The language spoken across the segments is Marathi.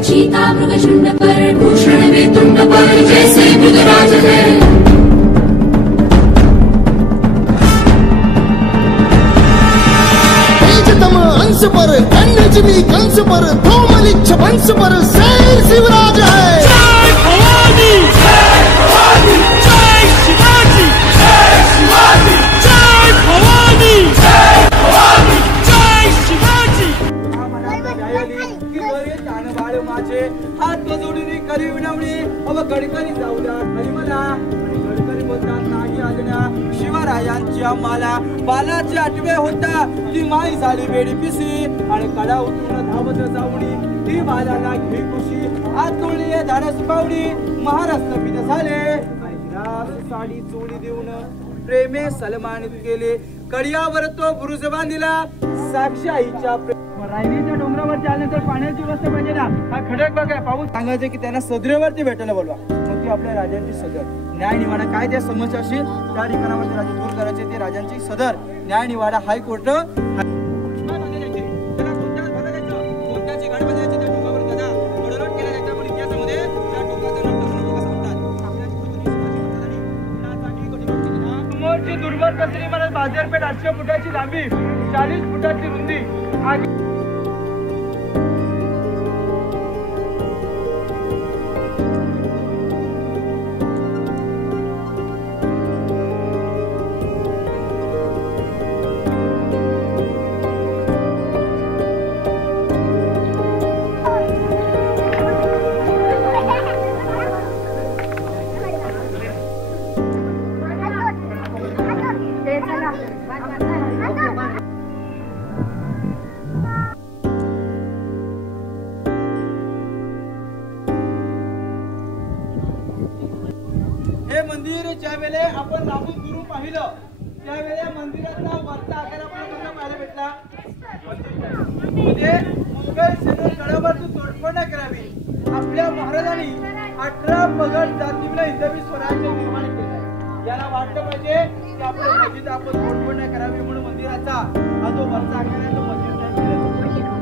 चीता मृगशुंड पर भूषण में तुंड पर जैसे मृगराज है। तेजतम अंश पर कन्नजमी कंस पर धूमलिच्छ वंश पर शेर शिवराज है। जय भवानी, जय भवानी, जय शिवाजी, जय शिवाजी, जय भवानी, जय भवानी, जय शिवाजी। बाळ माझे हात जोडून करी विनवणी अब गडकरी जाऊ द्या खरी मला। गडकरी बोलतात नाही आज्ञा शिवरायांची आम्हाला। बालाची आठवे होता ती माई झाली बेडी पिसी आणि कडा उतरून धावत जाऊनी ती बालाला घे खुशी। आतोळी धाडस पावडी महाराष्ट्र पित झाले। साडी चोळी देऊन प्रेमे सलमानित केले। कडियावर तो बुरुज बांधिला साक्षी आईच्या रायरीच्या डोंगरावरती आल्यानंतर पाण्याची व्यवस्था पाहिजे ना। हा खडक बघा पाऊस सांगायचे की त्यांना सदरेवरती भेटायला बोलवा। मग ती आपल्या राजांची सदर न्याय निवाडा काय त्या समस्या असेल त्या ठिकाणावरती राजा दूर करायचे ते राजांची सदर न्याय निवाडा हायकोर्ट। दुर्बल कसरी मला बाजारपेठ 800 फुटाची लांबी 40 फुटाची रुंदी। हे मंदिर ज्या वेळे आपण लांबून दुरून पाहिलं त्यावेळे मंदिराचा वरचा आकार आपल्याला पाहायला भेटला। म्हणजे मुघल सेनेने गडावरती तोडफोड नाही करावी। आपल्या महाराजांनी 18 पगड जातीला हिंदवी स्वराज्य निर्माण केलं। याला वाटलं पाहिजे की आपल्या मस्जिद आपण तोडफोड नाही करावी म्हणून मंदिराचा हा जो वरचा आकार आहे तो मंदिर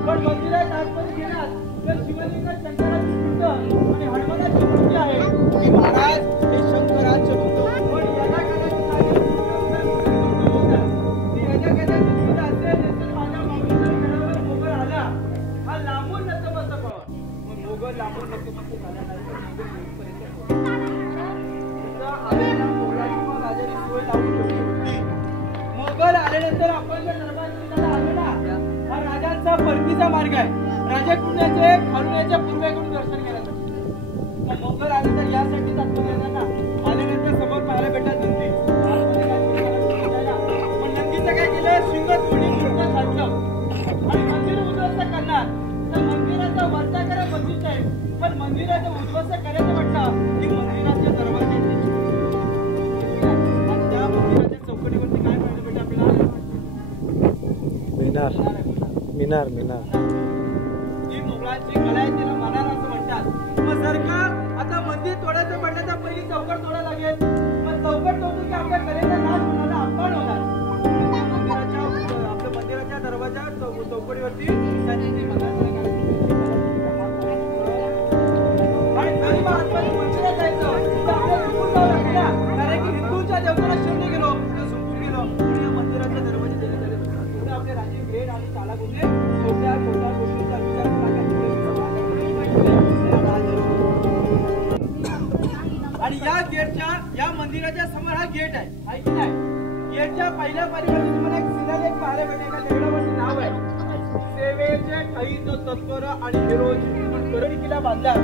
पण मंदिरात आतमध्ये गेलात तर शिवलिंग शंकराची पिंड आणि हनुमानाची मूर्ती आहे की महाराज हे शंकराचे भक्त पण याला मोगल आला हा लांबून नतमस्तक मग मोगल लांबून नतमस्तक झाला नाही राजाने सोय लावून ठेवली होती। मोगल आल्यानंतर आपण जर दरबार आलो ना हा राजांचा परतीचा मार्ग आहे। राजा कुंडाचे खालून पूर्वेकडून दर्शन करायचं। मग मोगल आले तर यासाठी तात्पर्य ना आल्यानंतर समोर पाहायला भेटतात नंदी। पण नंदीचं काय केलं शिंग तोडून मूर्त छाटलं आणि मंदिर उद्ध्वस्त करणार। तर मंदिराचा वरचा करा बंदिस्त आहे पण मंदिराचं उद्ध्वस्त करायचं म्हटलं की मंदिराचे दरवाजे आणि त्या मंदिराच्या चौकटीवरती काय पाहायला भेटतं आपल्याला मिनार मिनार ही मुघलांची कला आहे तिला मनार असं म्हणतात। मग जर का आता मंदिर तोडायचं म्हटलं तर पहिली चौकट तोडा लागेल। मग चौकट तोडून की आपल्या कलेचा नाश होणार अपमान होणार। आपल्या मंदिराच्या दरवाजा चौकटीवरती त्यांनी मनार आणि गरीब आतमध्ये मंदिरात जायचं तर आपल्या विकून जावं लागलं कारण की हिंदूंच्या देवताला शरण गेलो तर झुकून गेलो म्हणून या मंदिराचे दरवाजे दिले झाले। पुढे आपले राजे ग्रेड आणि चालाक होते छोट्या छोट्या गोष्टींचा विचार आणि या गेटच्या या मंदिराच्या समोर हा गेट आहे की नाही। गेटच्या पहिल्या पारीवरती तुम्हाला एक शिलालेख पाहायला भेटेल। एका दगडावरती नाव आहे सेवेचे खैत तत्पर आणि हिरोजी रायगड किल्ला बांधलाय।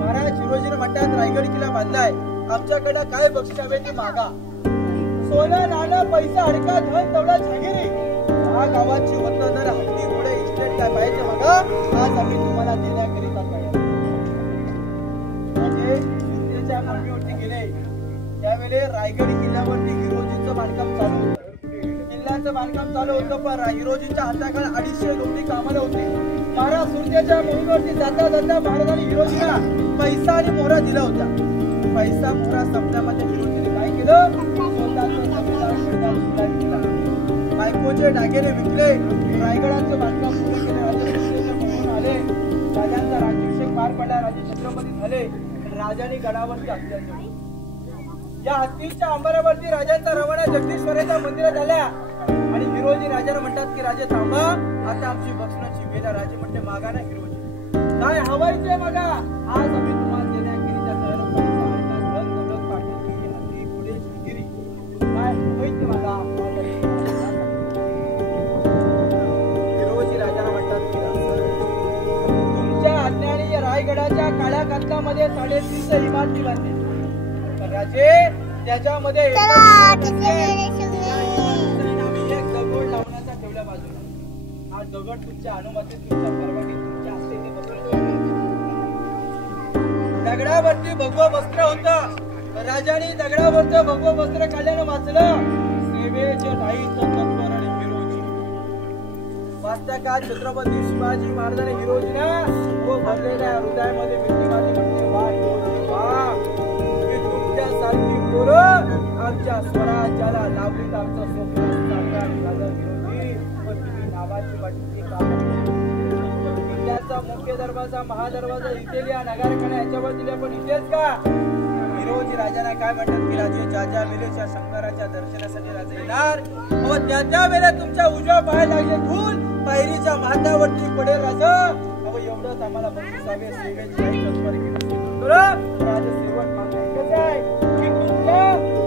महाराज शिरोजीने म्हणतात रायगड किल्ला बांधलाय आमच्याकडे काय बक्षीस हवे ते मागा। सोनं नाणं पैसा हडका धन दौला जहागिरी हा गावाची वतनदार हत्ती घोडे इस्टेट काय पाहिजे बघा आज आम्ही तुम्हाला देण्याकरिता म्हणजे सुरतेच्या मोहिमेवरती गेले त्यावेळेस रायगड किल्ल्यावरती हिरोजींचं बांधकाम चालू होतं। किल्ल्याचं बांधकाम चालू होतं पण हिरोजींच्या हाताखाली 250 लोक कामाला होते। महाराज सुरतेच्या मोहिमेवरती जाता जाता महाराजांनी हिरोजीला पैसा आणि मोहरा दिला होता। पैसा मोहरा संपल्यामध्ये हिरोजीने काय केलं स्वतःचं जमीन केला बायकोचे दागिने विकले रायगडाचं बांधकाम पूर्ण केले। आले राजांचा राज्याभिषेक पार पडला, राजे छत्रपती झाले. राजाने गडावरती हत्या केली. या हत्तीच्या अंबारावरती राजांचा रवाना जगदीश्वराच्या मंदिरात झाला. आणि हिरोजी राजाला म्हणतात की राजे थांबा, आता आमची बक्षणाची वेळ. राजे म्हणते मागा ना हिरोजी, काय हवायचे मागा. आज आम्ही तुम्हाला देण्यागिरीच्या तयारीचा हत्ती पुढे गिरी काय हवायचे मागा. हिरोजी राजाला म्हणतात की तुमच्या आज्ञाने या रायगडाच्या काळ्या कातलामध्ये 350 इमारती बांधली. राजे त्याच्यामध्ये एक दगड लावण्याचा ठेवल्या बाजूला. हा दगड तुमच्या अनुमतीत, तुमच्या परवानगीत, तुमच्या हस्ते बसवतो. दगडावरती भगवं वस्त्र होतं. राजाने दगडावरचं भगवं वस्त्र काढल्यानं वाचलं सेवेचे नाही तत्पर आणि हिरोजी. वाचता का छत्रपती शिवाजी महाराजांनी हिरोजीना व भरलेल्या हृदयामध्ये विठ्ठलाची म्हणते वा हिरोजी वा, सारखी पोरं आमच्या स्वराज्याला लाभलीत. आमचं स्वप्न साकार झालं हिरोजी. पण तुम्ही नावाची वाटली का. किल्ल्याचा मुख्य दरवाजा, महादरवाजा इथे लिहा, नगारखाना याच्यावर दिले, पण इथेच का. हिरोजी राजाला काय म्हणतात की राजे ज्या वेळेच्या शंकराच्या दर्शनासाठी राजे येणार व त्या वेळेला तुमच्या उजव्या पायाला लागले धूल पायरीच्या माथ्यावरती पडेल राजा. अहो एवढंच आम्हाला बक्षिसावे. सेवेची आई तत्पर केली. राजे सेवक मागणे कसं आहे की तुमच्या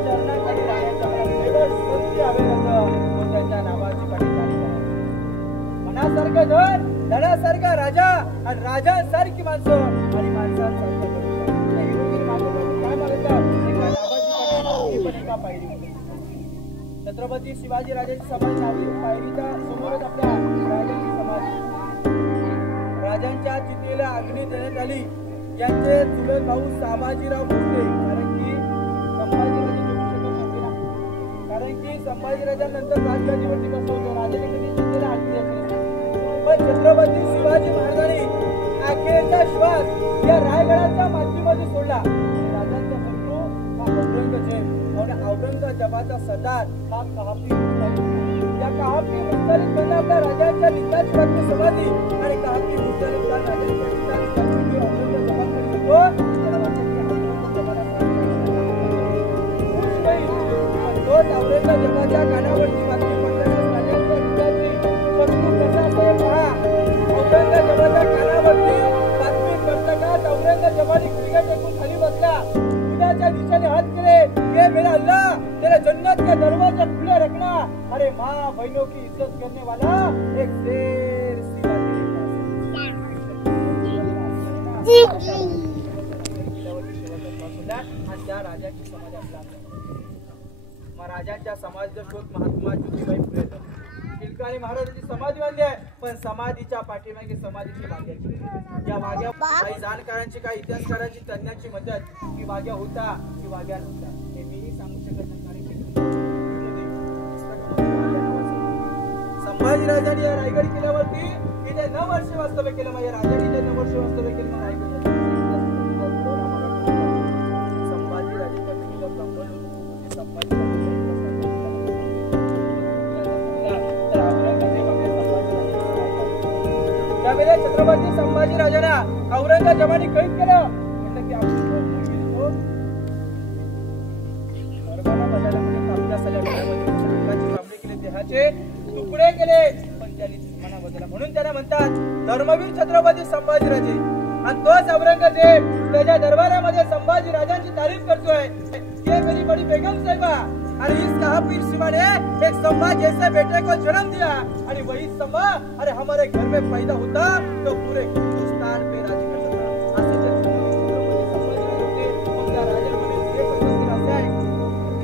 चरणाखाली राहण्याचा मला केवळ संधी हवे राजा. व त्यांच्या नावाची पाठीपाठी करा. मनासारखं धन, धनासारखा राजा आणि राजांसारखी माणसं आणि माणसांसारखं छत्रपती शिवाजी राजांची समाधी झाली. पायरीच्या समोरच आपल्या राजांची समाधी. राजांच्या चितेला अग्नी देण्यात आली. यांचे चुलत भाऊ संभाजीराव भोसले. कारण की संभाजीराजे जगू शकत नव्हते ना. कारण की संभाजीराजांनंतर राजगादीवरती बसवलं. राजाने कधी चितेला अग्नी दिली. पण छत्रपती शिवाजी महाराजांनी अखेरचा श्वास या रायगडाच्या मातीमध्ये सोडला. राजांचा शत्रू हा औरंगजेब. औरंगजेबाचा सरदार हा कहापी. या कहापी मुस्तलिक बनला आपल्या राजांच्या निकाची वाटली समाधी. आणि कहापी मुस्तलिक राजांच्या निकाची औरंगजेबाकडे येतो. त्याला वाटतं की औरंगजेबाला खुश नाही. पण तोच औरंगजेबाच्या कानावरती बातमी पडल्याने राजांच्या निकाची शत्रू कसा असेल पहा. औरंगजेबाच्या कानावरती बातमी पडताच औरंगजेबाने खिडक्या टेकून खाली बसला. उद्याच्या दिशेने हात केले. ये मेरा अल्लाह, तेरे जन्नत के दरवाजे खुले रखना. अरे माँ बहनों की इज्जत करने वाला एक शेर त्या राजाची समाधी आपला. मग राजांच्या समाधीचा शोध महात्मा ज्योतिबाई फुले. टिळकांनी महाराजांची समाधी बांधली आहे. पण समाधीच्या पाठीमागे समाधीची वाघ्याची. या वाघ्या काही जाणकारांची, काही इतिहासकारांची, तज्ञांची मदत की वाघ्या होता की वाघ्या नव्हता हे मीही सांगू शकत नाही. संभाजी राजांनी या रायगड किल्ल्यावरती इथे 9 वर्षे वास्तव्य केलं. माझ्या राजांनी इथे 9 वर्षे वास्तव्य केलं. रायगड संभाजी राजांच्या त्यावेळेला छत्रपती संभाजी राजांना औरंगजेबाने कैद केलं. म्हटलं की आपण देहाचे तुकडे केले. पण त्यांनी मना बदलला. म्हणून त्यांना म्हणतात धर्मवीर छत्रपती संभाजीराजे. आणि तोच औरंगजेब त्याच्या दरबारामध्ये संभाजी राजांची तारीफ करतोय. ये मेरी बड़ी बेगम साहिबा, अरे इस कहापीर शिवा ने एक संभा जैसे बेटे को जन्म दिया. आणि वही संभा अरे हमारे घर में पैदा होता तो पूरे हिंदुस्तान पे राज करता था. असे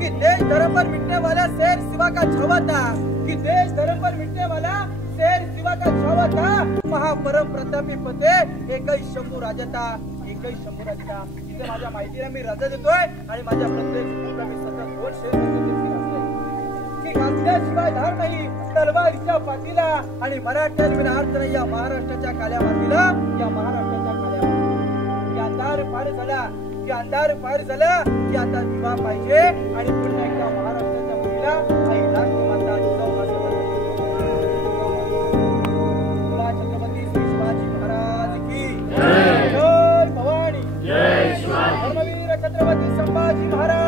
कि देश धर्म पर मिटने वाला शेर शिवा का छावा था. कि देश धर्म पर मिटने वाला शेर शिवा का छावा था. महापरम प्रतापी पते एकही शंभू राजा था. एकही शंभू राजा था. इथे माझ्या माहितीला मी राजा देतोय. आणि माझ्या प्रत्येक शंभूला मी सतत 2 शेर की घातल्याशिवाय धार नाही तलवारीच्या पाठीला. आणि मराठ्यांविना अर्थ नाही या महाराष्ट्राच्या काळ्या मातीला. या महाराष्ट्राच्या काळ्या मातीला की अंधार पार झाला. की अंधार पार झाला की आता दिवा पाहिजे. आणि पुन्हा एकदा महाराष्ट्राच्या मुलीला आई राष्ट्रमाता छत्रपती शिवाजी महाराज की जय. छत्रपती संभाजी महाराज